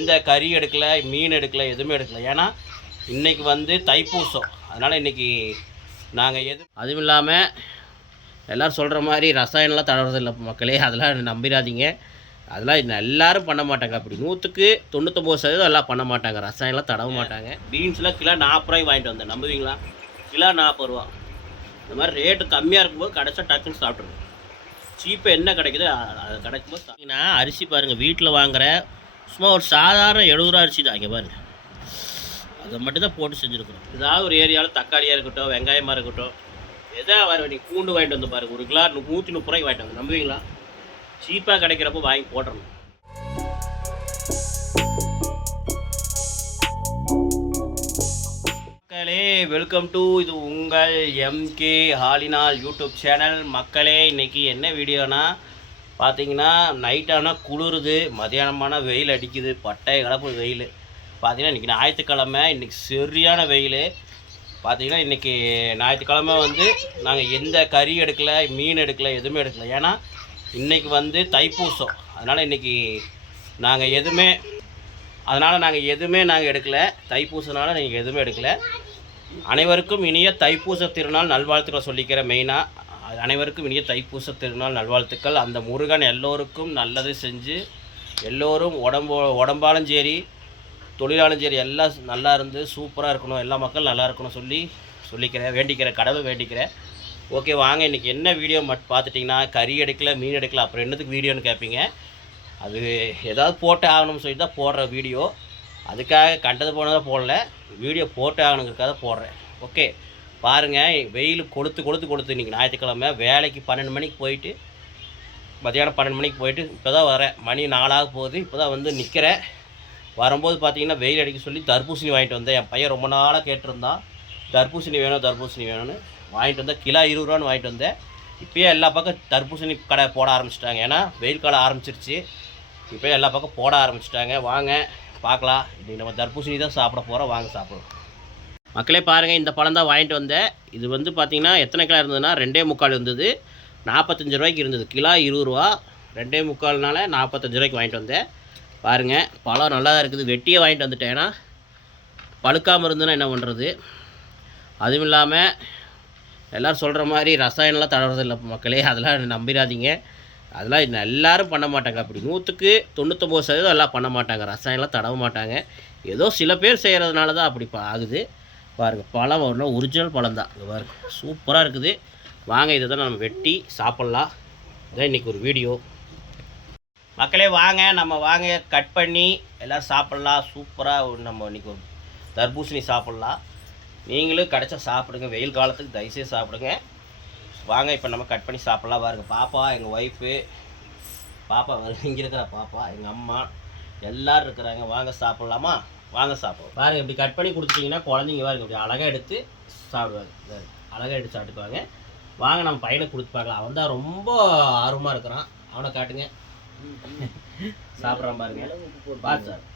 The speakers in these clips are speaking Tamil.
எந்த கறி எடுக்கலை மீன் எடுக்கலை எதுவுமே எடுக்கலை. ஏன்னா இன்றைக்கி வந்து தைப்பூசம். அதனால் இன்றைக்கி நாங்கள் எது அதுவும் இல்லாமல் எல்லோரும் சொல்கிற மாதிரி ரசாயனம்லாம் தடவுறதில்ல மக்களே. அதெல்லாம் நம்பிடாதீங்க அதெல்லாம் எல்லாரும் பண்ண மாட்டாங்க. அப்படி நூற்றுக்கு தொண்ணூற்றொம்பது சதவீதம் எல்லாம் பண்ண மாட்டாங்க. ரசாயனம்லாம் தடவ மாட்டாங்க. பீன்ஸ்லாம் கிலோ நாற்பது ரூபாய் வாங்கிட்டு வந்தேன். நம்புவீங்களா? கிலோ நாற்பது ரூபா. இந்த மாதிரி ரேட்டு கம்மியாக இருக்கும்போது கடைசியாக டக்குன்னு சாப்பிட்ருவோம் சீப்பாக என்ன கிடைக்குதோ அது கிடைக்கும்போது பார்த்தீங்கன்னா அரிசி பாருங்கள் வீட்டில் வாங்குற சும்மா ஒரு சாதாரண எழுபது ரூபா அரிசி தான். இங்கே பாருங்க அதை மட்டும் தான் போட்டு செஞ்சுருக்குறோம். ஏதாவது ஒரு ஏரியாவில் தக்காளியாக இருக்கட்டும் வெங்காயமாக இருக்கட்டும் எதாவது வர வேண்டிய பூண்டு வாங்கிட்டு வந்து பாருங்க ஒரு கிலோ நூ- நூற்றி முப்பது ரூபாய்க்கு வாங்கிட்டு வந்து. நம்புவீங்களா? சீப்பாக கிடைக்கிறப்போ வாங்கி போட்டுறணும். மக்களே வெல்கம் டு இது உங்கள் எம்கே ஹாலினால் யூடியூப் சேனல் மக்களே இன்னைக்கு என்ன வீடியோனா பார்த்தீங்கன்னா நைட்டானா குளிருது மதியானமான வெயில் அடிக்குது பட்டை கலப்பு வெயில். பார்த்தீங்கன்னா இன்றைக்கி ஞாயிற்றுக்கிழமை இன்றைக்கி சரியான வெயில். பார்த்தீங்கன்னா இன்றைக்கி ஞாயிற்றுக்கிழமை வந்து நாங்கள் எந்த கறி எடுக்கலை மீன் எடுக்கலை எதுவுமே எடுக்கலை. ஏன்னா இன்றைக்கி வந்து தைப்பூசம். அதனால் இன்றைக்கி நாங்கள் எதுவுமே அதனால் நாங்கள் எதுவுமே நாங்கள் எடுக்கலை. தைப்பூசனால் நீங்கள் எதுவுமே எடுக்கலை. அனைவருக்கும் இனிய தைப்பூச திருநாள் நல்வாழ்த்துக்களை சொல்லிக்கிறேன் மெயினாக அனைவருக்கும் இனிய தைப்பூச திருநாள் நல்வாழ்த்துக்கள். அந்த முருகன் எல்லோருக்கும் நல்லது செஞ்சு எல்லோரும் உடம்பு உடம்பாலும் சரி தொழிலாலும் சரி எல்லாம் நல்லா இருந்து சூப்பராக இருக்கணும் எல்லா மக்களும் நல்லா இருக்கணும் சொல்லி சொல்லிக்கிறேன் வேண்டிக்கிறேன் கடவுள் வேண்டிக்கிறேன். ஓகே வாங்க இன்றைக்கி என்ன வீடியோ மட் பார்த்துட்டிங்கன்னா கறி எடுக்கல மீன் எடுக்கல அப்புறம் என்னத்துக்கு வீடியோன்னு கேட்பீங்க அது ஏதாவது போட்டே ஆகணும்னு சொல்லி தான் போடுற வீடியோ அதுக்காக கண்டது போனதாக போடல வீடியோ போட்டே ஆகணுங்கிறதுக்காக போடுறேன். ஓகே பாருங்கள் வெயில் கொளுத்து கொளுத்து கொளுத்து இன்றைக்கி ஞாயிற்றுக்கிழமை. வேலைக்கு பன்னெண்டு மணிக்கு போயிட்டு மத்தியானம் பன்னெண்டு மணிக்கு போயிட்டு இப்போ தான் வரேன். மணி நாலாக போகுது இப்போ தான் வந்து நிற்கிறேன் வரும்போது பார்த்தீங்கன்னா வெயில் அடிக்க சொல்லி தர்பூசணி வாங்கிட்டு வந்தேன். என் பையன் ரொம்ப நாளாக கேட்டிருந்தான். தர்பூசணி வேணும் தர்பூசணி வேணும்னு. வாங்கிட்டு வந்தேன் கிலோ இருபது ரூபான்னு வாங்கிட்டு வந்தேன். இப்போயே எல்லா பக்கம் தர்பூசணி கடை போட ஆரம்பிச்சிட்டாங்க. ஏன்னா வெயில் காலம் ஆரம்பிச்சிருச்சு. இப்போ எல்லா பக்கம் போட ஆரம்பிச்சிட்டாங்க. வாங்க பார்க்கலாம். இன்றைக்கி நம்ம தர்பூசணி தான் சாப்பிட போகிறோம் வாங்க சாப்பிடுவோம் மக்களே பாருங்கள் இந்த பழம் தான் வாங்கிட்டு வந்தேன் இது வந்து பார்த்திங்கன்னா எத்தனை கிலோ இருந்ததுன்னா ரெண்டே முக்கால் இருந்தது. நாற்பத்தஞ்சு ரூபாய்க்கு இருந்தது. கிலோ இருபது ரூபா. ரெண்டே முக்கால்னால நாற்பத்தஞ்சு ரூபாய்க்கு வாங்கிட்டு வந்தேன் பாருங்கள் பழம் நல்லா தான் இருக்குது. வெட்டியே வாங்கிட்டு வந்துட்டேன். ஏன்னா பழுக்காமல் இருந்ததுன்னா என்ன பண்ணுறது அதுவும் இல்லாமல் எல்லோரும் சொல்கிற மாதிரி ரசாயனம்லாம் தடவுறதில்ல மக்களே. அதெல்லாம் நம்பிடாதீங்க அதெல்லாம் எல்லோரும் எல்லாரும் பண்ண மாட்டாங்க. அப்படி நூற்றுக்கு தொண்ணூற்றொம்பது சதவீதம் எல்லாம் பண்ண மாட்டாங்க. ரசாயனம்லாம் தடவ மாட்டாங்க. ஏதோ சில பேர் செய்கிறதுனால தான் அப்படி ஆகுது. பாருங்கள் பழம் வரணும். ஒரிஜினல் பழம் தான். இங்க பாருங்க சூப்பராக இருக்குது. வாங்க இதை தான் நம்ம வெட்டி சாப்பிட்லாம். இதான் இன்றைக்கி ஒரு வீடியோ மக்களே வாங்க. நம்ம வாங்க கட் பண்ணி எல்லோரும் சாப்பிட்லாம். சூப்பராக நம்ம இன்றைக்கி ஒரு தர்பூசணி சாப்பிட்லாம். நீங்களும் கிடச்சா சாப்பிடுங்க. வெயில் காலத்துக்கு தயவுசெய்து சாப்பிடுங்க. வாங்க இப்போ நம்ம கட் பண்ணி சாப்பிட்லாம். பாருங்க பாப்பா எங்கள் ஒய்ஃபு பாப்பா இங்கே இருக்கிற பாப்பா எங்கள் அம்மா எல்லோரும் இருக்கிறாங்க. வாங்க சாப்பிட்லாமா? வாங்க சாப்பிடுவோம். பாருங்க இப்படி கட் பண்ணி கொடுத்துட்டிங்கன்னா குழந்தைங்க பாருங்க இப்படி அழகாக எடுத்து சாப்பிடுவாங்க. பாருங்க. அழகா எடுத்து சாப்பிட்டுக்குவாங்க. வாங்க நம்ம பையனுக்கு கொடுத்து பார்க்கலாம். அவன் தான் ரொம்ப ஆர்வமாக இருக்கிறான். அவனை காட்டுங்க. சாப்பிட்றான் பாருங்க. பார்த்து சார்.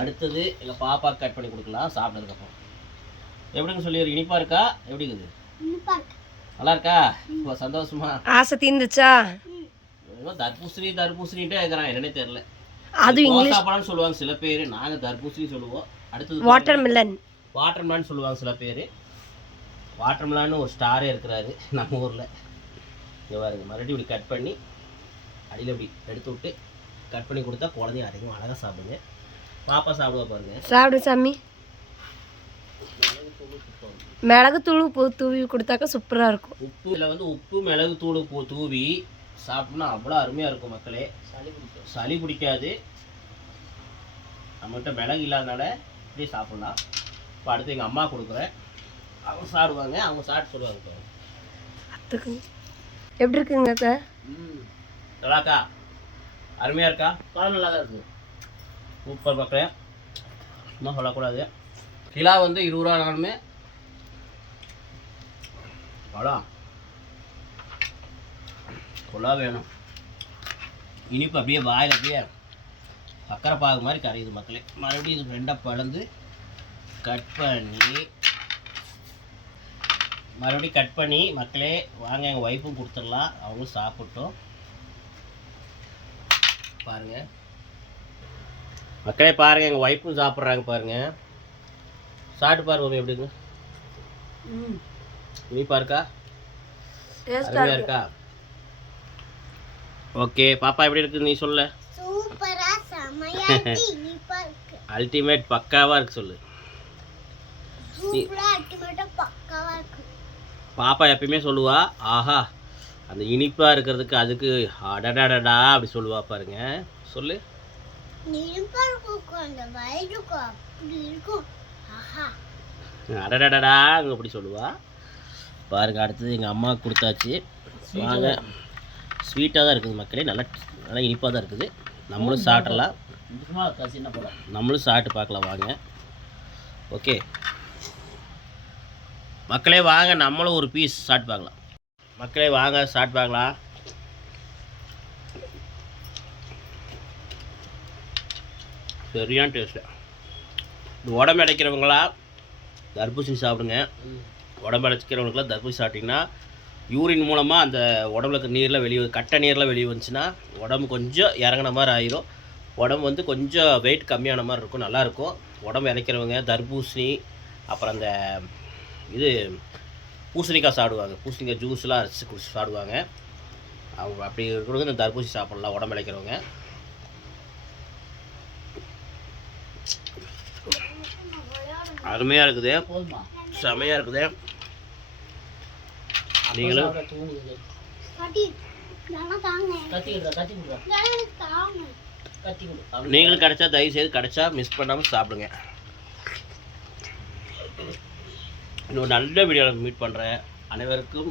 அடுத்தது எங்கள் பாப்பா கட் பண்ணி கொடுக்கலாம் சாப்பிட்டதுக்கப்புறம் எப்படிங்க சொல்லி இனிப்பா இருக்கா? எப்படி இருக்குது? நல்லா இருக்கா? சந்தோஷமா. ஆசை தீர்ந்துச்சா தர்பூசணி தர்பூசணிட்டே இருக்கிறான் என்னன்னே தெரியல. அது இங்கிலீஷ் சாப்பாடுன்னு சொல்லுவாங்க சில பேர். நாங்கள் தர்பூசணி சொல்லுவோம். அடுத்தது வாட்டர் மில்லன் வாட்டர்மேன் சொல்லுவாங்க சில பேர். வாட்டர்மேலான்னு ஒரு ஸ்டாரே இருக்கிறாரு நம்ம ஊரில். இங்கே பாருங்க மறுபடியும் இப்படி கட் பண்ணி அடியில் இப்படி எடுத்து விட்டு கட் பண்ணி கொடுத்தா குழந்தைங்க அதிகமாக அழகாக சாப்பிடுங்க. பாப்பா சாப்பிடுவா பாருங்க. சாப்பிடு சாமி. மிளகு தூள் பூ தூவி கொடுத்தாக்கா சூப்பராக இருக்கும். உப்பு இதில் வந்து உப்பு மிளகு தூள் பூ தூவி சாப்பிட்டோம்னா அவ்வளோ அருமையாக இருக்கும் மக்களே. சளி பிடிக்கும். சளி பிடிக்காது. நம்மகிட்ட மிளகு இல்லாதனால இப்படி சாப்பிட்லாம். இப்போ அடுத்து எங்கள் அம்மா கொடுக்குறேன். அவங்க சாப்பிடுவாங்க அவங்க சாப்பிட்டு சொல்லுவாங்க. அத்துக்கு. எப்படி இருக்குங்க அக்கா ம் நல்லாக்கா அருமையாக இருக்கா? பழம் நல்லா தான் இருக்குது சூப்பர் மக்களே. சும்மா சொல்லக்கூடாது. கிலோ வந்து இருபது ரூபா நாளுமே பழம். கொலா வேணும். இனிப்பு அப்படியே வாயில் அப்படியே சக்கரை பாகு மாதிரி கரையுது மக்களே. மறுபடியும் இது ரெண்டாக பழந்து கட் பண்ணி மறுபடியும் கட் பண்ணி மக்களே வாங்க எங்கள் ஒய்ஃபும் கொடுத்துடலாம். அவங்களும் சாப்பிட்டோம். பாருங்க. மக்களே பாருங்கள் எங்கள் ஒய்ஃபும் சாப்பிட்றாங்க பாருங்க. சாப்பிட்டு பாருங்க எப்படிங்க இனிப்பா இருக்கா? அருமையாக இருக்கா? ஓகே பாப்பா எப்படி இருக்கு நீ சொல்ல? சூப்பரா செமையா இனிப்பா இருக்கு. அல்டிமேட் பக்காவாக இருக்கு சொல்லு. சூப்பரா அல்டிமேட்டா பக்காவா இருக்கு. பாப்பா எப்பயுமே சொல்லுவா ஆஹா அந்த இனிப்பா இருக்கிறதுக்கு அதுக்கு அடடடடா அப்படி சொல்லுவா பாருங்க. சொல்லு. இனிப்பா இருக்கும் அந்த அப்படி இருக்கும். ஆஹா. அடடடடா அங்கே அப்படி சொல்லுவா. பாருங்க அடுத்தது எங்கள் அம்மாவுக்கு கொடுத்தாச்சு. வாங்க. ஸ்வீட்டாக தான் இருக்குது மக்களே. நல்லா நல்லா இனிப்பாக தான் இருக்குது. நம்மளும் சாப்பிடலாம். நம்மளும் சாப்பிட்டு பார்க்கலாம் வாங்க. ஓகே மக்களே வாங்க. நம்மளும் ஒரு பீஸ் சாப்பிட்டு பார்க்கலாம். மக்களே வாங்க. சாப்பிட்டு பார்க்கலாம். சரியான டேஸ்ட்டு இந்த உடம்பு அடைக்கிறவங்களா தர்பூசணி சாப்பிடுங்க. உடம்பு அடைச்சிக்கிறவங்களுக்குலாம் தர்பூசணி சாப்பிட்டிங்கன்னா யூரின் மூலமாக அந்த உடம்புல இருக்க நீர்லாம் வெளியே கட்ட நீர்லாம் வெளியே வந்துச்சுன்னா உடம்பு கொஞ்சம் இறங்குன மாதிரி ஆயிரும். உடம்பு வந்து கொஞ்சம் வெயிட் கம்மியான மாதிரி இருக்கும் நல்லாயிருக்கும் உடம்பு இழைக்கிறவங்க தர்பூசணி அப்புறம் அந்த இது பூசணிக்காய் சாப்பிடுவாங்க. பூசணிக்காய் ஜூஸ்லாம் அரைச்சி குடிச்சு சாப்பிடுவாங்க. அவங்க அப்படி இருக்கிறவங்க இந்த தர்பூசணி சாப்பிட்லாம் உடம்பு இழைக்கிறவங்க அருமையாக இருக்குது. செமையாக இருக்குது. நீங்களும்? நீங்களும் கிடைச்சா தயவு செய்து கிடைச்சா மிஸ் பண்ணாமல் சாப்பிடுங்க. இன்னொரு நல்ல வீடியோவில் மீட் பண்ணுறேன் அனைவருக்கும்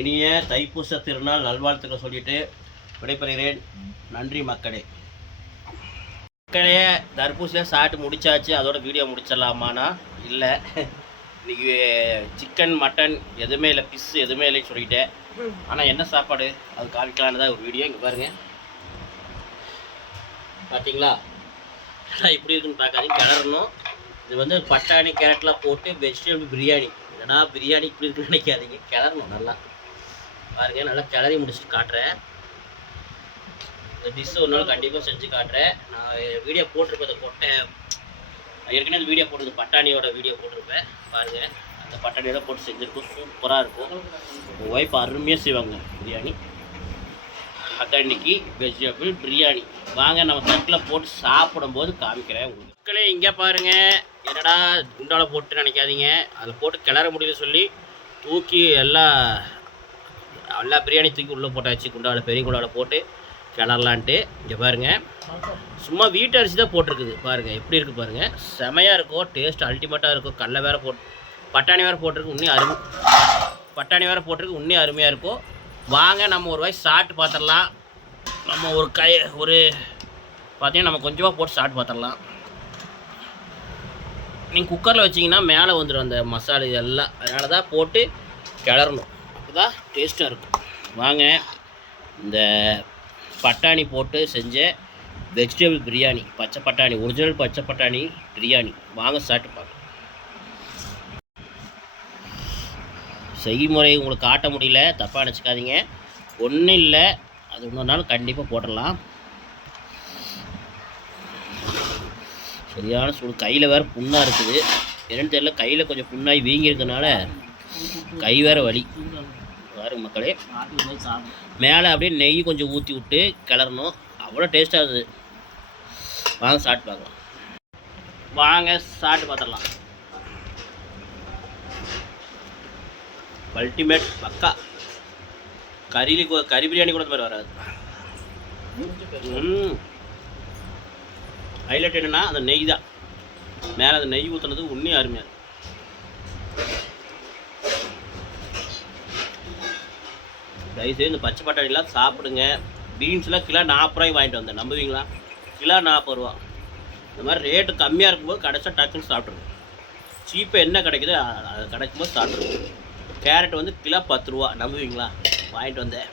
இனிய தைப்பூச திருநாள் நல்வாழ்த்துக்களை சொல்லிட்டு விடைபெறுகிறேன். நன்றி மக்களே. மக்களே தர்பூசணியை சாப்பிட்டு முடிச்சாச்சு. அதோட வீடியோ முடிச்சிடலாமானா இல்லை. சிக்கன் மட்டன் எதுவுமே இல்லை பிஸ் எதுவுமே இல்லைன்னு சொல்லிட்டேன். ஆனால் என்ன சாப்பாடு? அது காமிக்கலான்னு தான் ஒரு வீடியோ இங்கே பாருங்கள் பார்த்தீங்களா நான் இப்படி இருக்குன்னு பார்க்காதீங்க. கிளறணும். இது வந்து பட்டாணி கேரட்லாம் போட்டு வெஜிடபிள் பிரியாணி. என்னடா பிரியாணி இப்படி இருக்குன்னு நினைக்காதீங்க. கிளறணும் நல்லா. பாருங்கள் நல்லா கிளறி முடிச்சுட்டு காட்டுறேன். இந்த டிஷ் ஒரு நாள் கண்டிப்பாக செஞ்சு காட்டுறேன். நான் வீடியோ போட்டிருப்பேன் இந்த கொட்டை ஏற்கனவே வீடியோ போட்டிருந்தேன் பட்டாணியோட வீடியோ போட்டிருப்பேன். பாருங்க. அந்த பட்டாணியோட போட்டு செஞ்சுருக்கோம். சூப்பராக இருக்கும். உங்கள் ஒய்ஃப் அருமையாக செய்வாங்க. பிரியாணி. அதான் இன்னைக்கு வெஜிடபிள் பிரியாணி. வாங்க நம்ம தட்டில் போட்டு சாப்பிடும்போது காமிக்கிறேன் உங்களுக்கு. மக்களே இங்கே பாருங்க. என்னடா குண்டால போட்டு நினைக்காதீங்க. அதில் போட்டு கிளற முடியல சொல்லி தூக்கி எல்லாம் எல்லா பிரியாணி தூக்கி உள்ளே போட்டாச்சு. குண்டாவில் பெரிய குண்டாவில் போட்டு. கிளறலான்ட்டு. இங்கே பாருங்க. சும்மா வீட்டு அரிசி தான் போட்டிருக்குது. பாருங்கள் எப்படி இருக்குது பாருங்கள் செமையாக இருக்கும். டேஸ்ட் அல்டிமேட்டாக இருக்கும். கடலை வேறு போட்டு பட்டாணி வேறு போட்டிருக்கு. இன்னும் அருமை பட்டாணி வேறு போட்டிருக்கு. இன்னும் அருமையாக இருக்கும். வாங்க நம்ம ஒரு வாய் சாப்பிட்டு பார்த்துடலாம் நம்ம ஒரு கை ஒரு பார்த்தீங்கன்னா நம்ம கொஞ்சமாக போட்டு சாப்பிட்டு பார்த்துடலாம் நீங்கள் குக்கரில் வச்சிங்கன்னா மேலே வந்துடும் அந்த மசாலா இதெல்லாம். அதனால தான் போட்டு கிளறணும். அப்போ தான் டேஸ்ட்டாக இருக்கும். வாங்க இந்த பட்டாணி போட்டு செஞ்ச வெஜிடபிள் பிரியாணி பச்சை பட்டாணி ஒரிஜினல் பச்சை பட்டாணி பிரியாணி. வாங்க சாப்பிட்டு பார்க்கலாம். செய்முறை உங்களுக்கு காட்ட முடியல தப்பாக நினச்சிக்காதீங்க. ஒன்றும் இல்லை அது இன்னொரு நாள் கண்டிப்பாக போட்டுடலாம். சரியான சூடு. கையில் வேறு புண்ணாக இருக்குது. என்னென்னு தெரியல கையில் கொஞ்சம் புண்ணாகி வீங்கியிருக்கனால கை வேறு வலி. பாருங்க மக்களே. மேலே அப்படியே நெய் கொஞ்சம் ஊற்றி விட்டு கிளறணும். அவ்வளோ டேஸ்ட்டாக இருக்குது வாங்க சாப்பிட்டு பார்க்கலாம். வாங்க சாப்பிட்டு பார்த்துடலாம். அல்டிமேட் பக்கா. கறிலி கூட- கறி பிரியாணி கூட மாதிரி வராது. ஹைலைட் என்னன்னா அந்த நெய் தான். மேலே அந்த நெய் ஊற்றுனது உண்மையும் அருமையாக தயவுசெய்து இந்த பச்சை பட்டாணிலாம் சாப்பிடுங்க. பீன்ஸ்லாம் கிலோ நாற்பது ரூபாய் வாங்கிட்டு வந்தேன். நம்புவீங்களா? கிலோ நாற்பது ரூபா. இந்த மாதிரி ரேட்டு கம்மியாக இருக்கும்போது கிடச்சா டக்குன்னு சாப்பிட்ருங்க சீப்பாக என்ன கிடைக்குதோ அ- அது கிடைக்கும்போது சாப்பிட்ருங்க கேரட் வந்து கிலோ பத்து ரூபா. நம்புவீங்களா? வாங்கிட்டு வந்தேன்.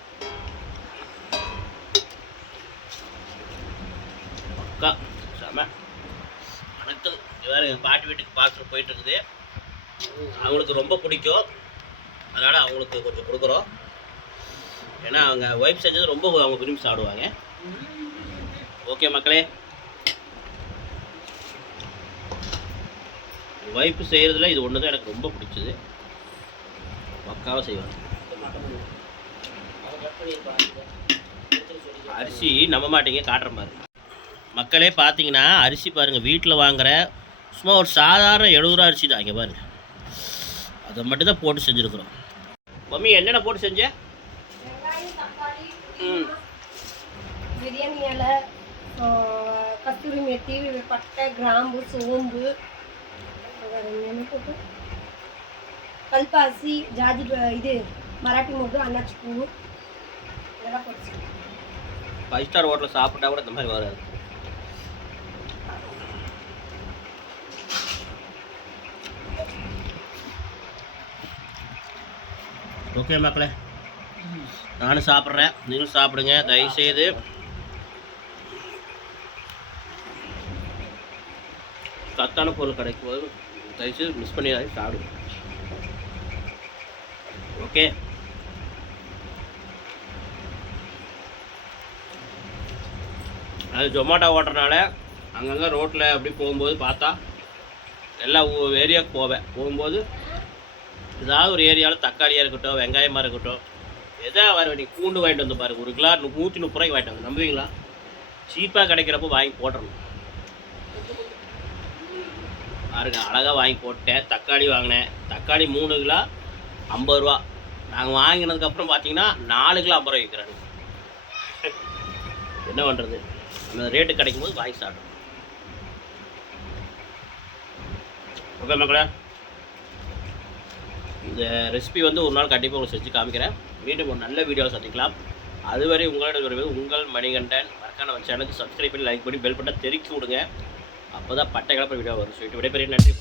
பக்கா செம. அடுத்து வேறு எங்கள் பாட்டி வீட்டுக்கு பார்க்குற போயிட்டு இருக்குது. அவங்களுக்கு ரொம்ப பிடிக்கும். அதனால் அவங்களுக்கு கொஞ்சம் கொடுக்குறோம். ஏன்னா அவங்க ஒய்ஃப் செஞ்சது ரொம்ப அவங்க விரும்பி சாப்பிடுவாங்க. ஓகே மக்களே. ஒய்ஃப் செய்கிறதுல இது ஒன்று தான் எனக்கு ரொம்ப பிடிச்சது. பக்காவாக செய்வாங்க. அரிசி நம்ப மாட்டீங்க காட்டுற மாதிரி. மக்களே பார்த்தீங்கன்னா அரிசி பாருங்கள் வீட்டில் வாங்குகிற சும்மா ஒரு சாதாரண எழுபது ரூபா அரிசி தான். இங்கே பாருங்கள் அதை மட்டும் தான் போட்டு செஞ்சுருக்குறோம். மம்மி என்னென்ன போட்டு செஞ்ச? பிரியாணி இலை கஸ்தூரி மெத்தி பட்டை கிராம்பு சோம்பு கல்பாசி ஜாதி இது மராட்டி மொக்கு அன்னாச்சி பூ. இதெல்லாம் போட்டு ஃபைவ் ஸ்டார் ஹோட்டலில் சாப்பிட்டா கூட இந்த மாதிரி வராது. ஓகே மக்களே. நானும் சாப்பிட்றேன். நீங்களும் சாப்பிடுங்க. தயவுசெய்து. சத்தான பொருள் கிடைக்கும் போது தயவுசெய்து மிஸ் பண்ணிடாது சாப்பிடுங்க. ஓகே அது ஜொமேட்டோ ஓட்டுறனால அங்கங்கே ரோட்டில் அப்படி போகும்போது பார்த்தா எல்லா ஏரியாவுக்கு போவேன். போகும்போது ஏதாவது ஒரு ஏரியாவில் தக்காளியாக இருக்கட்டும் வெங்காயமாக இருக்கட்டும் எதா வர நீ பூண்டு வாங்கிட்டு வந்து பாருங்க ஒரு கிலோ நூற்றி முப்பது ரூபாய்க்கு வாங்கிட்டு வந்து. நம்புவீங்களா? சீப்பாக கிடைக்கிறப்போ வாங்கி போட்டுறணும். பாருங்க அழகாக வாங்கி போட்டேன். தக்காளி வாங்கினேன். தக்காளி மூணு கிலோ ஐம்பது ரூபா. நாங்கள் வாங்கினதுக்கப்புறம் பார்த்தீங்கன்னா நாலு கிலோ ஐம்பது ரூபா விற்கிறாங்க என்ன பண்ணுறது அந்த ரேட்டு கிடைக்கும் போது வாங்கி சாப்பிடும் ஓகே மக்களே. இந்த ரெசிபி வந்து ஒரு நாள் கண்டிப்பாக உங்களுக்கு செஞ்சு காமிக்கிறேன். மீண்டும் ஒரு நல்ல வீடியோவை சந்திக்கலாம். அதுவரை உங்களிடம் வருவது உங்கள் மணிகண்டன். மறக்காம நம்ம சேனலுக்கு சப்ஸ்கிரைப் பண்ணி லைக் பண்ணி பெல் பட்டன் தெரிவிச்சு விடுங்க. அப்போ தான் பட்டை கிளப்ப வீடியோ வரும். சொல்லிட்டு விடைபெரிய நன்றி.